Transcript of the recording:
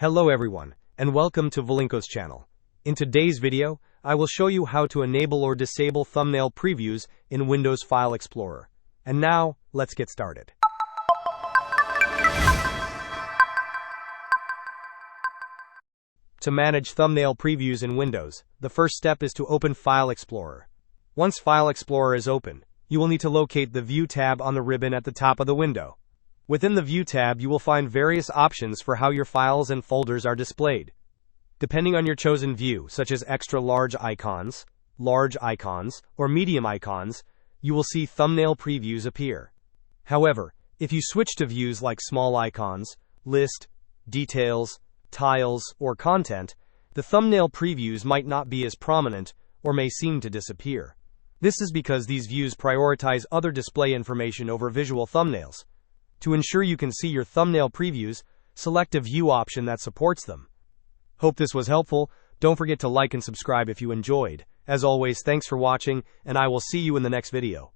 Hello everyone, and welcome to Volinko's channel. In today's video, I will show you how to enable or disable thumbnail previews in Windows File Explorer. And now, let's get started. To manage thumbnail previews in Windows, the first step is to open File Explorer. Once File Explorer is open, you will need to locate the View tab on the ribbon at the top of the window. Within the View tab, you will find various options for how your files and folders are displayed. Depending on your chosen view, such as extra large icons, or medium icons, you will see thumbnail previews appear. However, if you switch to views like small icons, list, details, tiles, or content, the thumbnail previews might not be as prominent or may seem to disappear. This is because these views prioritize other display information over visual thumbnails. To ensure you can see your thumbnail previews, select a view option that supports them. Hope this was helpful. Don't forget to like and subscribe if you enjoyed. As always, thanks for watching, and I will see you in the next video.